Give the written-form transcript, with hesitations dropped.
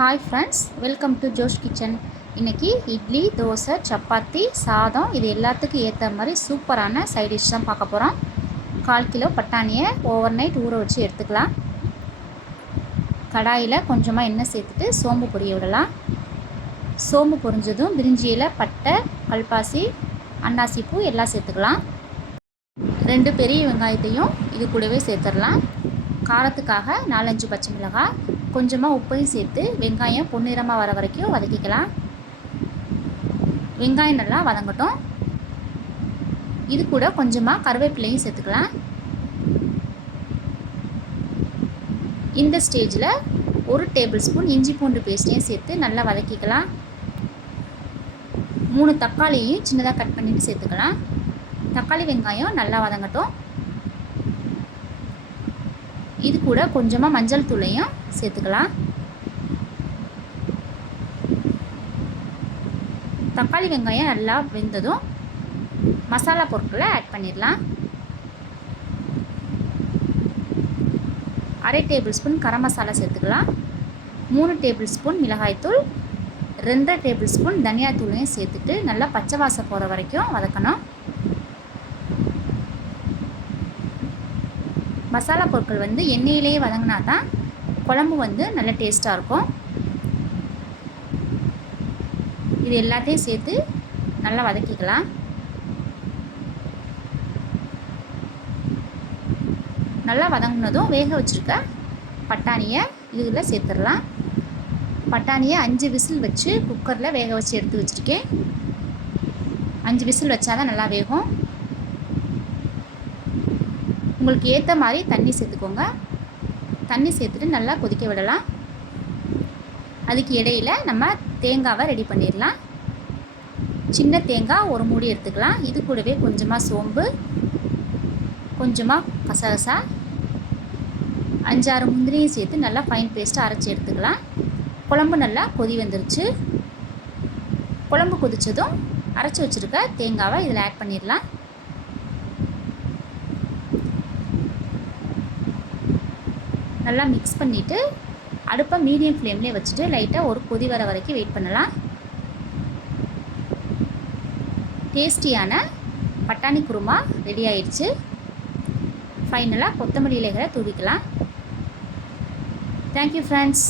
Hi friends, welcome to Josh kitchen. இன்றைக்கி இட்லி, தோசை, சப்பாத்தி, சாதம் இது எல்லாத்துக்கும் ஏற்ற மாதிரி சூப்பரான சைட் டிஷ் தான் பார்க்க போகிறோம். 1/4 கிலோ பட்டாணியை ஓவர் நைட் ஊற வச்சு எடுத்துக்கலாம். கடாயில் கொஞ்சமாக எண்ணெய் சேர்த்துட்டு சோம்பு பொரிய விடலாம். சோம்பு பொரிஞ்சதும் பிரிஞ்சி இலை, பட்டை, கல்பாசி, அன்னாசி பூ எல்லாம் சேர்த்துக்கலாம். 2 பெரிய வெங்காயத்தையும் இது கூடவே சேர்த்துடலாம். காரத்துக்காக 4-5 பச்சை மிளகாய், கொஞ்சமாக உப்பையும் சேர்த்து வெங்காயம் பொன்னிறமாக வர வரைக்கும் வதக்கிக்கலாம். வெங்காயம் நல்லா வதங்கட்டும். இது கூட கொஞ்சமாக கருவேப்பிலையும் சேர்த்துக்கலாம். இந்த ஸ்டேஜில் 1 டேபிள் ஸ்பூன் இஞ்சி பூண்டு பேஸ்ட்டையும் சேர்த்து நல்லா வதக்கிக்கலாம். 3 தக்காளியையும் சின்னதாக கட் பண்ணிவிட்டு சேர்த்துக்கலாம். தக்காளி வெங்காயம் நல்லா வதங்கட்டும். இது கூட கொஞ்சமாக மஞ்சள் தூளையும் சேர்த்துக்கலாம். தக்காளி வெங்காயம் நல்லா வெந்ததும் மசாலா பொருட்களை ஆட் பண்ணிடலாம். 1/2 டேபிள் ஸ்பூன் கரம் மசாலா சேர்த்துக்கலாம். 3 டேபிள் ஸ்பூன் மிளகாய்த்தூள், 2 டேபிள் ஸ்பூன் தனியாத்தூளையும் சேர்த்துட்டு நல்லா பச்சை வாசம் போகிற வரைக்கும் வதக்கணும். மசாலா பொருட்கள் எண்ணெயிலேயே வதங்கினா தான் குழம்பு நல்ல டேஸ்ட்டாக இருக்கும். இது எல்லாத்தையும் சேர்த்து நல்லா வதக்கிக்கலாம். நல்லா வதங்கினதும் வேக வச்சுருக்க பட்டாணியை இதில் சேர்த்துடலாம். பட்டாணியை 5 விசில் வச்சு குக்கரில் வேக வச்சு எடுத்து வச்சுருக்கேன். 5 விசில் வச்சா தான் நல்லா வேகும். உங்களுக்கு ஏற்ற மாதிரி தண்ணி சேர்த்துக்கோங்க. தண்ணி சேர்த்துட்டு நல்லா கொதிக்க விடலாம். அதுக்கு இடையில் நம்ம தேங்காவை ரெடி பண்ணிடலாம். சின்ன தேங்காய் 1 மூடி எடுத்துக்கலாம். இது கூடவே கொஞ்சமாக சோம்பு, கொஞ்சமாக கசகசா, 5-6 முந்திரியும் சேர்த்து நல்லா ஃபைன் பேஸ்ட்டாக அரைச்சி எடுத்துக்கலாம். குழம்பு நல்லா கொதி வந்துருச்சு. குழம்பு கொதித்ததும் அரைச்சி வச்சுருக்க தேங்காவை இதில் ஆட் பண்ணிடலாம். நல்லா மிக்ஸ் பண்ணிவிட்டு அடுப்பை மீடியம் ஃப்ளேம்லேயே வச்சுட்டு லைட்டாக ஒரு கொதி வர வரைக்கும் வெயிட் பண்ணலாம். டேஸ்டியான பட்டாணி குருமா ரெடி ஆயிடுச்சு. ஃபைனலாக கொத்தமல்லி இலைகளை தூவிக்கலாம். Thank you friends.